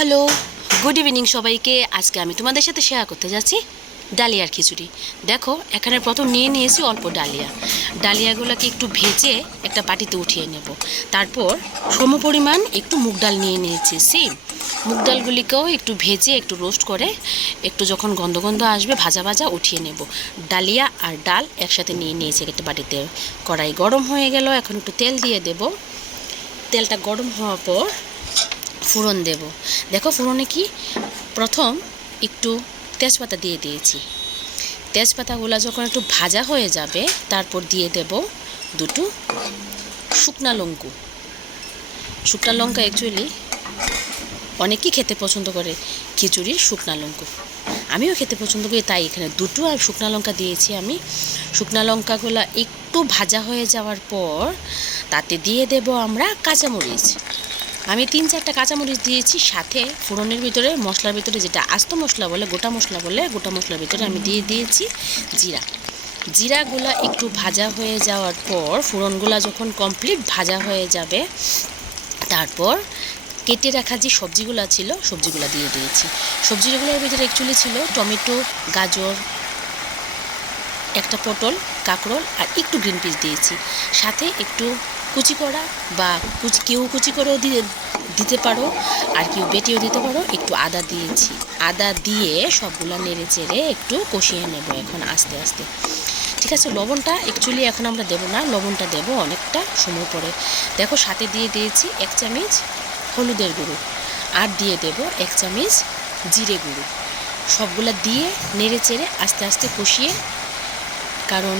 Hello, good evening সবাইকে। আজকে আমি তোমাদের সাথে শেয়ার করতে যাচ্ছি ডালিয়ার খিচুড়ি। দেখো, এখানে প্রথম নিয়ে নিয়েছি অল্প ডালিয়াগুলোকে একটু ভেজে একটা বাটিতে উঠিয়ে নেব। তারপর সমপরিমাণ একটু মুগ ডাল নিয়ে নিয়েছি। মুগ ডালগুলিকেও একটু ভেজে একটু রোস্ট করে একটু যখন গন্ধ গন্ধ আসবে ভাজা ভাজা উঠিয়ে নেব। ডালিয়া আর ডাল একসাথে নিয়ে নিয়েছি একটা বাটিতে। কড়াই গরম হয়ে গেল, এখন একটু তেল দিয়ে দেব। তেলটা গরম হওয়ার পর ফোড়ন দেব। দেখো ফোড়নে কি প্রথম একটু তেজপাতা দিয়ে দিয়েছি। তেজপাতাগুলো যখন একটু ভাজা হয়ে যাবে তারপর দিয়ে দেব দুটো শুকনা লঙ্কা। অ্যাকচুয়ালি অনেকেই খেতে পছন্দ করে খিচুড়ির শুকনা লঙ্কা, আমিও খেতে পছন্দ করি, তাই এখানে দুটো আর শুকনা লঙ্কা দিয়েছি আমি। শুকনা লঙ্কাগুলো একটু ভাজা হয়ে যাওয়ার পর তাতে দিয়ে দেব আমরা কাঁচামরিচ। আমি 3-4টা কাঁচামরিচ দিয়েছি। সাথে ফোড়নের ভিতরে মশলার ভিতরে যেটা আস্ত মশলা বলে গোটা মশলার ভিতরে আমি দিয়ে দিয়েছি জিরাগুলা একটু ভাজা হয়ে যাওয়ার পর ফোড়নগুলা যখন কমপ্লিট ভাজা হয়ে যাবে তারপর কেটে রাখা যে সবজিগুলো ছিল সবজিগুলো দিয়ে দিয়েছি। সবজিগুলোর ভিতরে অ্যাকচুয়ালি ছিল টমেটো, গাজর, একটা পটল, কাঁকরোল আর একটু গ্রিন পিস দিয়েছি। সাথে একটু কুচি করা বা কেউ কুচি করেও দিতে পারো, আর কেউ বেটেও দিতে পারো। একটু আদা দিয়েছি। আদা দিয়ে সবগুলো নেড়ে চেড়ে একটু কষিয়ে নেব এখন আস্তে আস্তে। ঠিক আছে, লবণটা অ্যাকচুয়ালি এখন আমরা দেবো না, লবণটা দেবো অনেকটা সময় পরে। দেখো, সাথে দিয়ে দিয়েছি 1 চামচ হলুদের গুঁড়ো আর দিয়ে দেব 1 চামচ জিরে গুঁড়ো। সবগুলা দিয়ে নেড়ে চেড়ে আস্তে আস্তে কষিয়ে, কারণ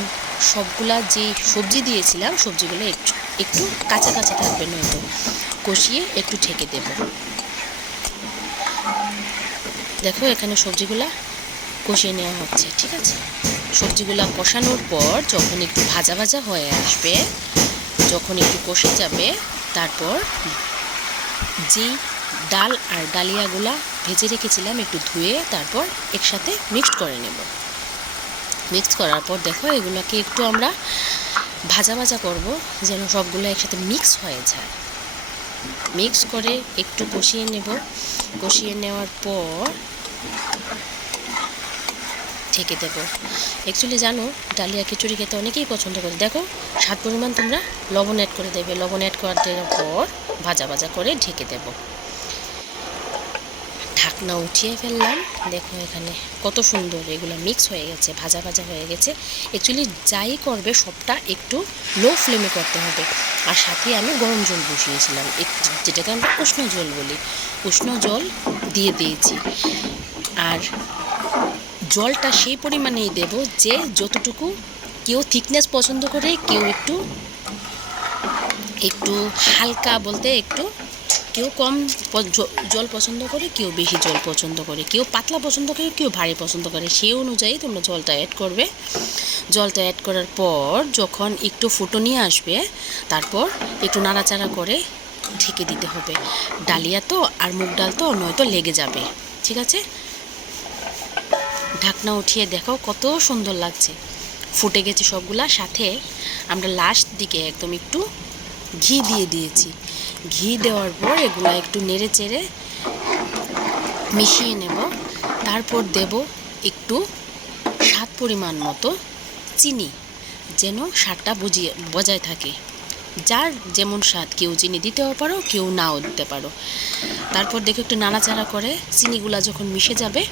সবগুলা যে সবজি দিয়েছিলাম সবজিগুলো একটু কাঁচা কাঁচা থাকবে, নয়তো কষিয়ে একটু ঢেকে দেব। দেখো, এখানে সবজিগুলা কষিয়ে নেওয়া হচ্ছে। ঠিক আছে, সবজিগুলা কষানোর পর যখন একটু ভাজা ভাজা হয়ে আসবে, যখন একটু কষে যাবে, তারপর যেই ডাল আর ডালিয়াগুলা ভেজে রেখেছিলাম একটু ধুয়ে তারপর একসাথে মিক্সড করে নেব। মিক্স করার পর দেখো, এগুলোকে একটু আমরা ভাজা ভাজা করব যেন সবগুলো একসাথে মিক্স হয়ে যায়। মিক্স করে একটু কষিয়ে নেব। কষিয়ে নেওয়ার পর ঢেকে দেব। অ্যাকচুয়ালি জানো, ডালিয়া খিচুড়ি খেতে অনেকেই পছন্দ করে। দেখো, স্বাদ পরিমাণ তোমরা লবণ অ্যাড করে দেবে। লবণ অ্যাড করে দেওয়ার পর ভাজা ভাজা করে ঢেকে দেব। ঢাকনা উঠিয়ে ফেললাম। দেখো এখানে কত সুন্দর এগুলো মিক্স হয়ে গেছে, ভাজা ভাজা হয়ে গেছে। অ্যাকচুয়ালি যাই করবে সবটা একটু লো ফ্লেমে করতে হবে। আর সাথে আমি গরম জল বসিয়েছিলাম, যেটাকে আমরা উষ্ণ জল বলি। উষ্ণ জল দিয়ে দিয়েছি। আর জলটা সেই পরিমাণেই দেব যে যতটুকু, কেউ থিকনেস পছন্দ করে, কেউ একটু হালকা বলতে একটু, কেউ কম জল পছন্দ করে, কেউ বেশি জল পছন্দ করে, কেউ পাতলা পছন্দ করে, কেউ ভারী পছন্দ করে। সেই অনুযায়ী তোমরা জলটা অ্যাড করবে। জলটা অ্যাড করার পর যখন একটু ফুটনি আসবে তারপর একটু নাড়াচাড়া করে ঢেকে দিতে হবে। ডালিয়া তো আর মুগ ডাল তো, নয়তো লেগে যাবে। ঠিক আছে, ঢাকনা উঠিয়ে দেখো কত সুন্দর লাগছে, ফুটে গেছে সবগুলা। সাথে আমরা লাস্ট দিকে একদম একটু ঘি দিয়ে দিয়েছি। ঘি দেওয়ার পর এগুলো একটু নেড়ে চেড়ে মিশিয়ে নেব। তারপর দেব একটু স্বাদ পরিমাণ মতো চিনি, যেন স্বাদটা বজায় থাকে। যার যেমন স্বাদ, কেউ চিনি দিতেও পারো, কেউ নাও দিতে পারো। তারপর দেখো একটু নাড়াচাড়া করে চিনিগুলা যখন মিশে যাবে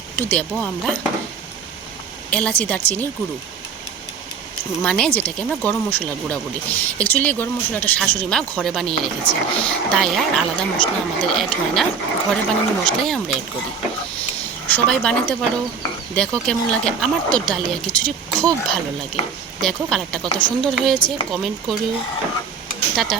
একটু দেব আমরা এলাচি দারচিনির গুঁড়ো, মানে যেটাকে আমরা গরম মশলার গুঁড়া বলি। অ্যাকচুয়ালি এই গরম মশলাটা শাশুড়ি মা ঘরে বানিয়ে রেখেছে, তাই আর আলাদা মশলা আমাদের অ্যাড হয় না। ঘরে বানানো মশলাই আমরা অ্যাড করি। সবাই বানাতে পারো। দেখো কেমন লাগে। আমার তো ডালিয়া খিচুড়ি খুব ভালো লাগে। দেখো কালারটা কত সুন্দর হয়েছে। কমেন্ট করিও। টাটা।